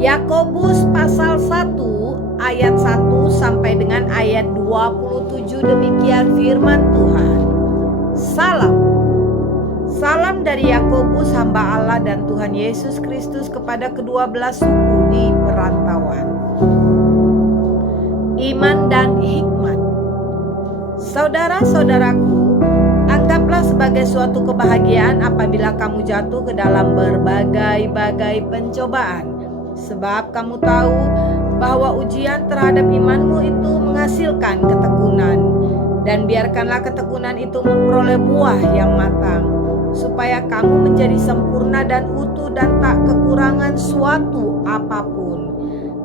Yakobus pasal 1 ayat 1 sampai dengan ayat 27, demikian firman Tuhan. Salam dari Yakobus, hamba Allah dan Tuhan Yesus Kristus, kepada kedua belas suku di perantauan. Iman dan hikmat. Saudara-saudaraku, anggaplah sebagai suatu kebahagiaan apabila kamu jatuh ke dalam berbagai-bagai pencobaan, sebab kamu tahu bahwa ujian terhadap imanmu itu menghasilkan ketekunan. Dan biarkanlah ketekunan itu memperoleh buah yang matang, supaya kamu menjadi sempurna dan utuh dan tak kekurangan suatu apapun.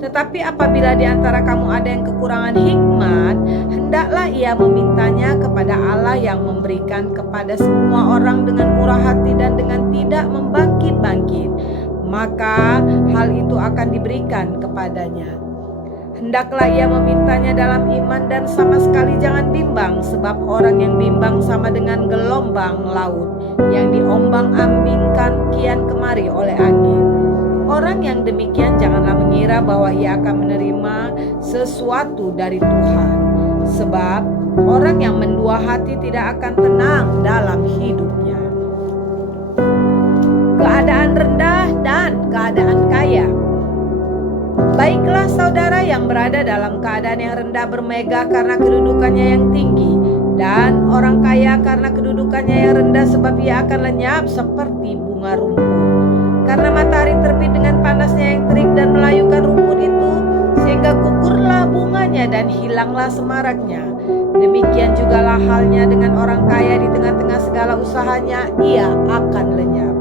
Tetapi apabila di antara kamu ada yang kekurangan hikmat, hendaklah ia memintanya kepada Allah yang memberikan kepada semua orang dengan murah hati dan dengan tidak membangkit-bangkit, maka hal itu akan diberikan kepadanya. Hendaklah ia memintanya dalam iman dan sama sekali jangan bimbang, sebab orang yang bimbang sama dengan gelombang laut yang diombang-ambingkan kian kemari oleh angin. Orang yang demikian janganlah mengira bahwa ia akan menerima sesuatu dari Tuhan, sebab orang yang mendua hati tidak akan tenang dalam hidupnya. Keadaan rendah dan keadaan kaya. Baiklah saudara yang berada dalam keadaan yang rendah bermegah karena kedudukannya yang tinggi, dan orang kaya karena kedudukannya yang rendah, sebab ia akan lenyap seperti bunga rumput. Karena matahari terbit dengan panasnya yang terik dan melayukan rumput itu, sehingga gugurlah bunganya dan hilanglah semaraknya. Demikian jugalah halnya dengan orang kaya, di tengah-tengah segala usahanya ia akan lenyap.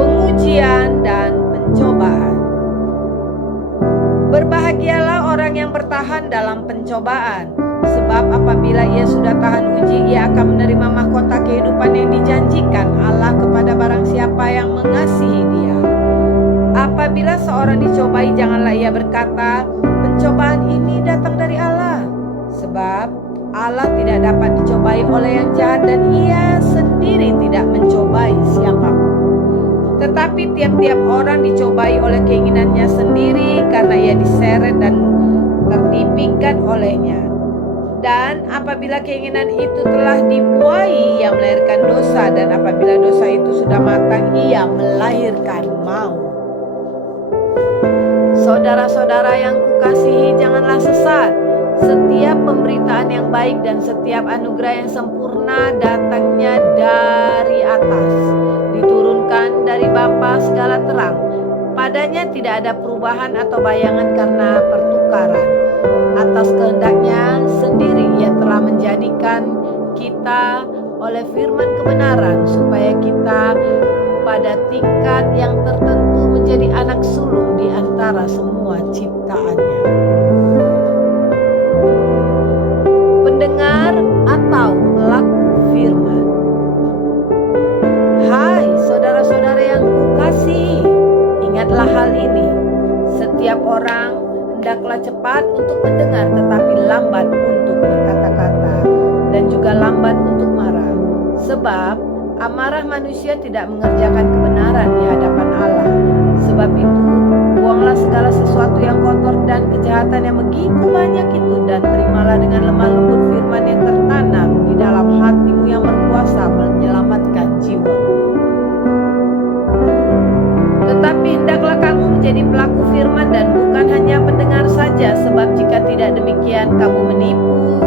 Pengujian dan pencobaan. Berbahagialah orang yang bertahan dalam pencobaan, sebab apabila ia sudah tahan uji, ia akan menerima mahkota kehidupan yang dijanjikan Allah kepada barang siapa yang mengasihi Dia. Apabila seorang dicobai, janganlah ia berkata, "Pencobaan ini datang dari Allah," sebab Allah tidak dapat dicobai oleh yang jahat, dan Ia sendiri tidak mencobai siapapun. Tetapi tiap-tiap orang dicobai oleh keinginannya sendiri, karena ia diseret dan terdipikan olehnya. Dan apabila keinginan itu telah dibuai, ia melahirkan dosa, dan apabila dosa itu sudah matang, ia melahirkan maut. Saudara-saudara yang kukasihi, janganlah sesat. Setiap pemberitaan yang baik dan setiap anugerah yang sempurna datangnya dari atas, diturunkan dari Bapa segala terang. Padanya tidak ada perubahan atau bayangan karena pertukaran. Atas kehendaknya sendiri ia telah menjadikan kita oleh firman kebenaran, supaya kita pada tingkat yang tertentu menjadi anak sulung di antara semua ciptaannya. Pendengar atau pelaku firman. Hai saudara-saudara yang kukasihi, ingatlah hal ini. Setiap orang hendaklah cepat untuk mendengar, tetapi lambat untuk berkata-kata, dan juga lambat untuk marah. Sebab amarah manusia tidak mengerjakan kebenaran di hadapan Allah. Sebab itu, buanglah segala sesuatu yang kotor dan kejahatan yang begitu banyak itu, dan terimalah dengan lemah lembut firman yang tertanam di dalam hatimu yang berkuasa menyelamatkan jiwa. Tetapi hendaklah kamu menjadi pelaku firman dan bukan hanya pendengar saja, sebab jika tidak demikian kamu menipu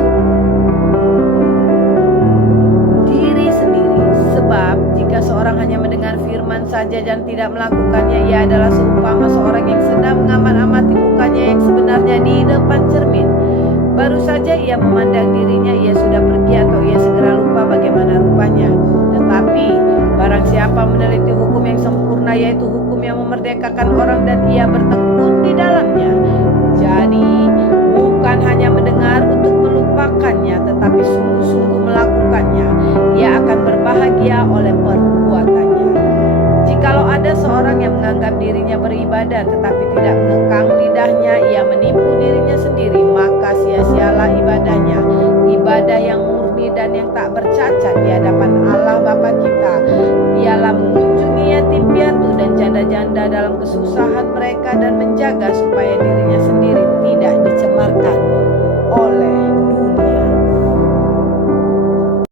diri sendiri. Sebab jika seorang hanya mendengar firman saja dan tidak melakukannya, ia adalah seumpama seorang yang sedang mengamat-amati mukanya yang sebenarnya di depan cermin. Baru saja ia memandang dirinya, ia sudah pergi atau ia segera lupa bagaimana rupanya. Tetapi barang siapa meneliti hukum yang sempurna, yaitu hukum yang memerdekakan orang, dan ia bertekun di dalamnya, jadi bukan hanya mendengar untuk melupakannya, tetapi sungguh-sungguh melakukannya, ia akan berbahagia oleh perbuatannya. Jikalau ada seorang yang menganggap dirinya beribadah tetapi tidak mengekang lidahnya, ia menipu dirinya sendiri, maka sia-sialah ibadahnya, ibadah yang murni dan yang tak bercacat di hadapan Allah Bapa kita. Ialah mengunjungi yatim piatu dan janda-janda kesusahan mereka dan menjaga supaya dirinya sendiri